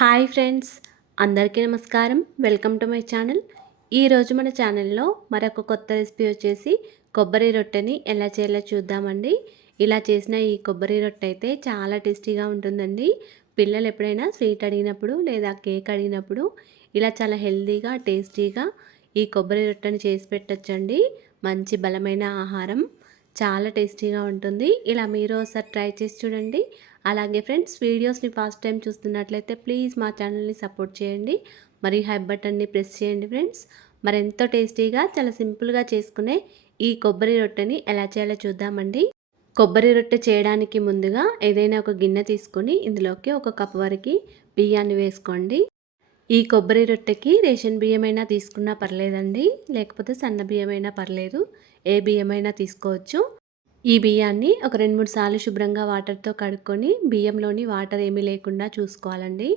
Hi friends, అందరికీ నమస్కారం. Welcome to my channel. ఈరోజు మన ఛానల్లో మరొక కొత్త రెసిపీ వచ్చేసి కొబ్బరి రొట్టెని ఎలా చేయాలో చూద్దామండి. ఇలా చేసిన ఈ కొబ్బరి రొట్టె అయితే చాలా టేస్టీగా ఉంటుందండి. పిల్లలు ఎప్పుడైనా స్వీట్ అడిగినప్పుడు లేదా కేక్ అడిగినప్పుడు ఇలా చాలా హెల్తీగా టేస్టీగా ఈ కొబ్బరి రొట్టెని చేసి పెట్టచ్చండి. మంచి బలమైన ఆహారం, చాలా టేస్టీగా ఉంటుంది. ఇలా మీరు ఒకసారి ట్రై చేసి చూడండి. అలాగే ఫ్రెండ్స్, వీడియోస్ని ఫస్ట్ టైం చూస్తున్నట్లయితే ప్లీజ్ మా ఛానల్ని సపోర్ట్ చేయండి. మరియు హై బటన్ని ప్రెస్ చేయండి ఫ్రెండ్స్. మరి ఎంతో టేస్టీగా చాలా సింపుల్గా చేసుకునే ఈ కొబ్బరి రొట్టెని ఎలా చేయాలో చూద్దామండి. కొబ్బరి రొట్టె చేయడానికి ముందుగా ఏదైనా ఒక గిన్నె తీసుకొని ఇందులోకి ఒక కప్పు వరకు బియ్యాన్ని వేసుకోండి. ఈ కొబ్బరి రొట్టెకి రేషన్ బియ్యమైనా తీసుకున్నా పర్లేదండి, లేకపోతే సన్న బియ్యమైనా పర్లేదు, ఏ బియ్యమైనా తీసుకోవచ్చు. ఈ బియ్యాన్ని ఒక 2-3 సార్లు శుభ్రంగా వాటర్తో కడుక్కొని బియ్యంలోని వాటర్ ఏమీ లేకుండా చూసుకోవాలండి.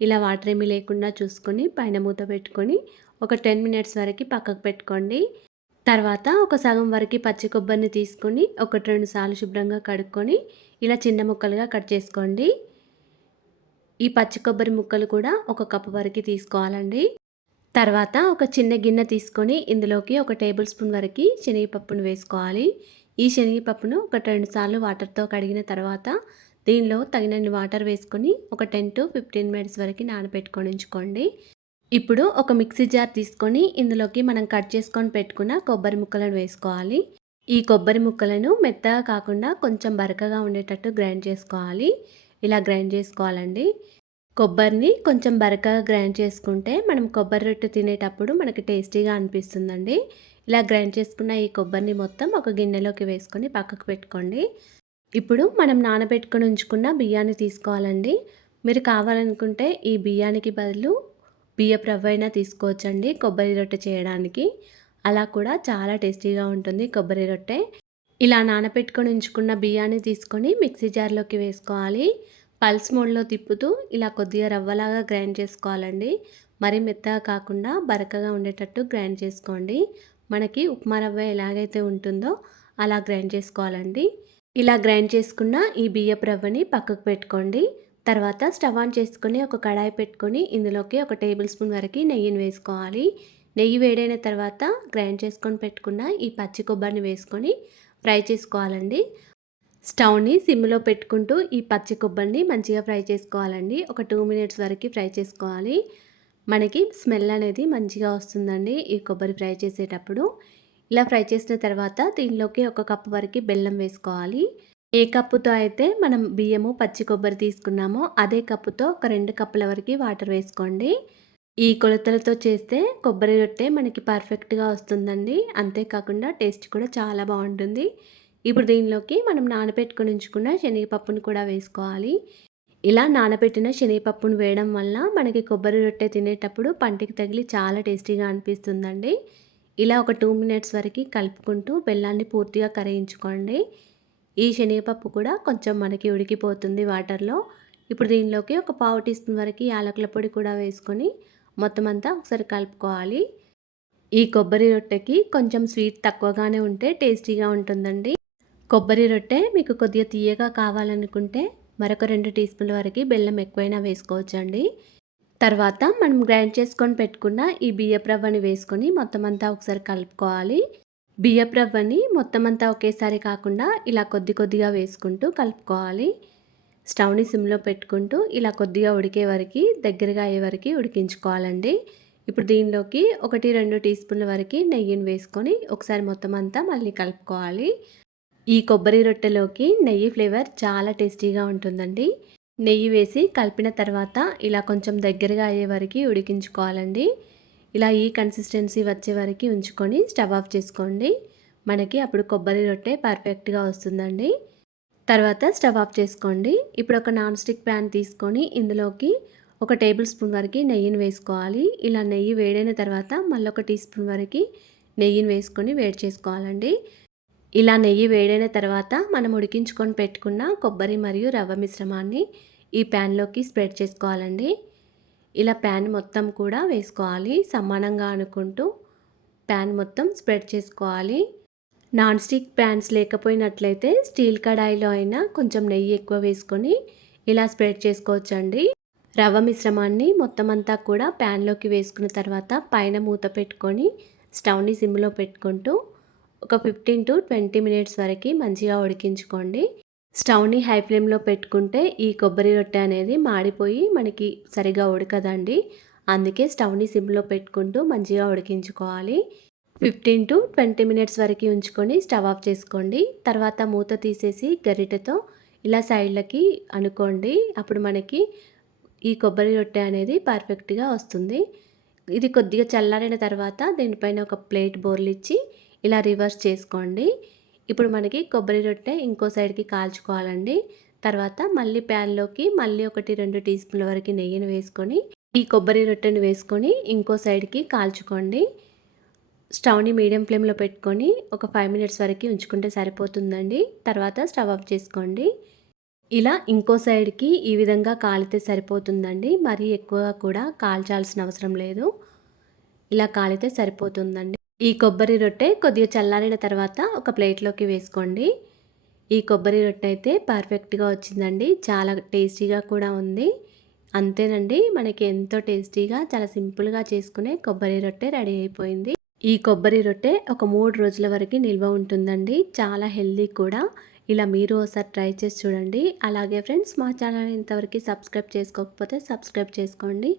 ఇలా వాటర్ ఏమీ లేకుండా చూసుకొని పైన మూత పెట్టుకొని ఒక 10 మినిట్స్ వరకు పక్కకు పెట్టుకోండి. తర్వాత ఒక సగం వరకు పచ్చి కొబ్బరిని తీసుకొని 1-2 సార్లు శుభ్రంగా కడుక్కొని ఇలా చిన్న ముక్కలుగా కట్ చేసుకోండి. ఈ పచ్చి కొబ్బరి ముక్కలు కూడా ఒక కప్పు వరకు తీసుకోవాలండి. తర్వాత ఒక చిన్న గిన్నె తీసుకొని ఇందులోకి ఒక టేబుల్ స్పూన్ వరకు శనగపప్పును వేసుకోవాలి. ఈ శనగపప్పును ఒక 2 సార్లు వాటర్తో కడిగిన తర్వాత దీనిలో తగినన్ని వాటర్ వేసుకొని ఒక 10-15 మినిట్స్ వరకు నానబెట్టుకొని ఉంచుకోండి. ఇప్పుడు ఒక మిక్సీ జార్ తీసుకొని ఇందులోకి మనం కట్ చేసుకొని పెట్టుకున్న కొబ్బరి ముక్కలను వేసుకోవాలి. ఈ కొబ్బరి ముక్కలను మెత్తగా కాకుండా కొంచెం బరకగా ఉండేటట్టు గ్రైండ్ చేసుకోవాలి. ఇలా గ్రైండ్ చేసుకోవాలండి. కొబ్బరిని కొంచెం బరకగా గ్రైండ్ చేసుకుంటే మనం కొబ్బరి రొట్టె తినేటప్పుడు మనకి టేస్టీగా అనిపిస్తుందండి. ఇలా గ్రైండ్ చేసుకున్న ఈ కొబ్బరిని మొత్తం ఒక గిన్నెలోకి వేసుకొని పక్కకు పెట్టుకోండి. ఇప్పుడు మనం నానబెట్టుకొని ఉంచుకున్న బియ్యాన్ని తీసుకోవాలండి. మీరు కావాలనుకుంటే ఈ బియ్యానికి బదులు బియ్యపు రవ్వ అయినా తీసుకోవచ్చండి కొబ్బరి రొట్టె చేయడానికి. అలా కూడా చాలా టేస్టీగా ఉంటుంది కొబ్బరి రొట్టె. ఇలా నానబెట్టుకొని ఉంచుకున్న బియ్యాన్ని తీసుకొని మిక్సీ జార్లోకి వేసుకోవాలి. పల్స్ మోడ్లో తిప్పుతూ ఇలా కొద్దిగా రవ్వలాగా గ్రైండ్ చేసుకోవాలండి. మరి మెత్తగా కాకుండా బరకగా ఉండేటట్టు గ్రైండ్ చేసుకోండి. మనకి ఉప్మా రవ్వ ఎలాగైతే ఉంటుందో అలా గ్రైండ్ చేసుకోవాలండి. ఇలా గ్రైండ్ చేసుకున్న ఈ బియ్యపు రవ్వని పక్కకు పెట్టుకోండి. తర్వాత స్టవ్ ఆన్ చేసుకొని ఒక కడాయి పెట్టుకొని ఇందులోకి ఒక టేబుల్ స్పూన్ వరకు నెయ్యిని వేసుకోవాలి. నెయ్యి వేడైన తర్వాత గ్రైండ్ చేసుకొని పెట్టుకున్న ఈ పచ్చి కొబ్బరిని వేసుకొని ఫ్రై చేసుకోవాలండి. స్టవ్ని సిమ్లో పెట్టుకుంటూ ఈ పచ్చి కొబ్బరిని మంచిగా ఫ్రై చేసుకోవాలండి. ఒక 2 మినిట్స్ వరకు ఫ్రై చేసుకోవాలి. మనకి స్మెల్ అనేది మంచిగా వస్తుందండి ఈ కొబ్బరి ఫ్రై చేసేటప్పుడు. ఇలా ఫ్రై చేసిన తర్వాత దీనిలోకి ఒక కప్పు వరకు బెల్లం వేసుకోవాలి. ఏ కప్పుతో అయితే మనం బియ్యము పచ్చి కొబ్బరి తీసుకున్నామో అదే కప్పుతో ఒక 2 కప్పుల వరకు వాటర్ వేసుకోండి. ఈ కొలతలతో చేస్తే కొబ్బరి రొట్టె మనకి పర్ఫెక్ట్గా వస్తుందండి. అంతేకాకుండా టేస్ట్ కూడా చాలా బాగుంటుంది. ఇప్పుడు దీనిలోకి మనం నానబెట్టుకొని ఉంచుకున్న శనగపప్పును కూడా వేసుకోవాలి. ఇలా నానబెట్టిన శనగపప్పును వేయడం వల్ల మనకి కొబ్బరి రొట్టె తినేటప్పుడు పంటికి తగిలి చాలా టేస్టీగా అనిపిస్తుందండి. ఇలా ఒక 2 మినిట్స్ వరకు కలుపుకుంటూ బెల్లాన్ని పూర్తిగా కరిగించుకోండి. ఈ శనగపప్పు కూడా కొంచెం మనకి ఉడికిపోతుంది వాటర్లో. ఇప్పుడు దీనిలోకి ఒక పావు టీ స్పూన్ వరకు యాలకుల పొడి కూడా వేసుకొని మొత్తం అంతా ఒకసారి కలుపుకోవాలి. ఈ కొబ్బరి రొట్టెకి కొంచెం స్వీట్ తక్కువగానే ఉంటే టేస్టీగా ఉంటుందండి. కొబ్బరి రొట్టె మీకు కొద్దిగా తీయగా కావాలనుకుంటే మరొక 2 టీ స్పూన్ల వరకు బెల్లం ఎక్కువైనా వేసుకోవచ్చండి. తర్వాత మనం గ్రైండ్ చేసుకొని పెట్టుకున్న ఈ బియ్యపు రవ్వని వేసుకొని మొత్తం అంతా ఒకసారి కలుపుకోవాలి. బియ్యపు రవ్వని మొత్తం అంతా ఒకేసారి కాకుండా ఇలా కొద్ది కొద్దిగా వేసుకుంటూ కలుపుకోవాలి. స్టవ్ని సిమ్లో పెట్టుకుంటూ ఇలా కొద్దిగా ఉడికే వరకు, దగ్గరగా అయ్యే వరకు ఉడికించుకోవాలండి. ఇప్పుడు దీనిలోకి 1-2 టీ స్పూన్ల వరకు నెయ్యిని వేసుకొని ఒకసారి మొత్తం అంతా మళ్ళీ కలుపుకోవాలి. ఈ కొబ్బరి రొట్టెలోకి నెయ్యి ఫ్లేవర్ చాలా టేస్టీగా ఉంటుందండి. నెయ్యి వేసి కలిపిన తర్వాత ఇలా కొంచెం దగ్గరగా అయ్యే వరకు ఉడికించుకోవాలండి. ఇలా ఈ కన్సిస్టెన్సీ వచ్చే వరకు ఉంచుకొని స్టవ్ ఆఫ్ చేసుకోండి. మనకి అప్పుడు కొబ్బరి రొట్టె పర్ఫెక్ట్గా వస్తుందండి. తర్వాత స్టవ్ ఆఫ్ చేసుకోండి. ఇప్పుడు ఒక నాన్ స్టిక్ ప్యాన్ తీసుకొని ఇందులోకి ఒక టేబుల్ స్పూన్ వరకు నెయ్యిని వేసుకోవాలి. ఇలా నెయ్యి వేడైన తర్వాత మళ్ళీ ఒక టీ స్పూన్ వరకు నెయ్యిని వేసుకొని వేడి చేసుకోవాలండి. ఇలా నెయ్యి వేడైన తర్వాత మనం ఉడికించుకొని పెట్టుకున్న కొబ్బరి మరియు రవ్వ మిశ్రమాన్ని ఈ ప్యాన్లోకి స్ప్రెడ్ చేసుకోవాలండి. ఇలా ప్యాన్ మొత్తం కూడా వేసుకోవాలి. సమానంగా అనుకుంటూ ప్యాన్ మొత్తం స్ప్రెడ్ చేసుకోవాలి. నాన్ స్టిక్ ప్యాన్స్ లేకపోయినట్లయితే స్టీల్ కడాయిలో అయినా కొంచెం నెయ్యి ఎక్కువ వేసుకొని ఇలా స్ప్రెడ్ చేసుకోవచ్చండి. రవ్వ మిశ్రమాన్ని మొత్తం అంతా కూడా ప్యాన్లోకి వేసుకున్న తర్వాత పైన మూత పెట్టుకొని స్టవ్ని సిమ్లో పెట్టుకుంటూ ఒక 15-20 మినిట్స్ వరకు మంచిగా ఉడికించుకోండి. స్టవ్ని హై ఫ్లేమ్లో పెట్టుకుంటే ఈ కొబ్బరి రొట్టె అనేది మాడిపోయి మనకి సరిగా ఉడకదండి. అందుకే స్టవ్ని సిమ్లో పెట్టుకుంటూ మంచిగా ఉడికించుకోవాలి. 15-20 మినిట్స్ వరకు ఉంచుకొని స్టవ్ ఆఫ్ చేసుకోండి. తర్వాత మూత తీసేసి గరిటెతో ఇలా సైడ్లకి అనుకోండి. అప్పుడు మనకి ఈ కొబ్బరి రొట్టె అనేది పర్ఫెక్ట్‌గా వస్తుంది. ఇది కొద్దిగా చల్లారిన తర్వాత దీనిపైన ఒక ప్లేట్ బోర్లిచ్చి ఇలా రివర్స్ చేసుకోండి. ఇప్పుడు మనకి కొబ్బరి రొట్టె ఇంకో సైడ్‌కి కాల్చుకోవాలండి. తర్వాత మళ్ళీ ప్యాన్‌లోకి మళ్ళీ 1-2 టీ స్పూన్ల వరకు నెయ్యిని వేసుకొని ఈ కొబ్బరి రొట్టెని వేసుకొని ఇంకో సైడ్‌కి కాల్చుకోండి. స్టవ్‌ని మీడియం ఫ్లేమ్‌లో పెట్టుకొని ఒక 5 మినిట్స్ వరకు ఉంచుకుంటే సరిపోతుందండి. తర్వాత స్టవ్ ఆఫ్ చేసుకోండి. ఇలా ఇంకో సైడ్‌కి ఈ విధంగా కాలితే సరిపోతుందండి. మరీ ఎక్కువగా కూడా కాల్చాల్సిన అవసరం లేదు. ఇలా కాలితే సరిపోతుందండి. ఈ కొబ్బరి రొట్టె కొద్దిగా చల్లారిన తర్వాత ఒక ప్లేట్‌లోకి వేసుకోండి. ఈ కొబ్బరి రొట్టె అయితే పర్ఫెక్ట్‌గా వచ్చిందండి. చాలా టేస్టీగా కూడా ఉంది. అంతేనండి, మనకి ఎంతో టేస్టీగా చాలా సింపుల్‌గా చేసుకునే కొబ్బరి రొట్టె రెడీ అయిపోయింది. ఈ కొబ్బరి రొట్టె ఒక 3 రోజుల వరకు నిల్వ ఉంటుందండి. చాలా హెల్తీ కూడా. ఇలా మీరు ఒకసారి ట్రై చేసి చూడండి. అలాగే ఫ్రెండ్స్, మా ఛానల్‌ని ఇంతవరకు సబ్స్క్రైబ్ చేసుకోకపోతే సబ్స్క్రైబ్ చేసుకోండి.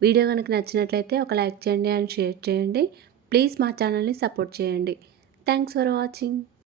వీడియో గనుక నచ్చినట్లయితే ఒక లైక్ చేయండి అండ్ షేర్ చేయండి. ప్లీజ్ మా ఛానల్‌ని సపోర్ట్ చేయండి. Thanks for watching.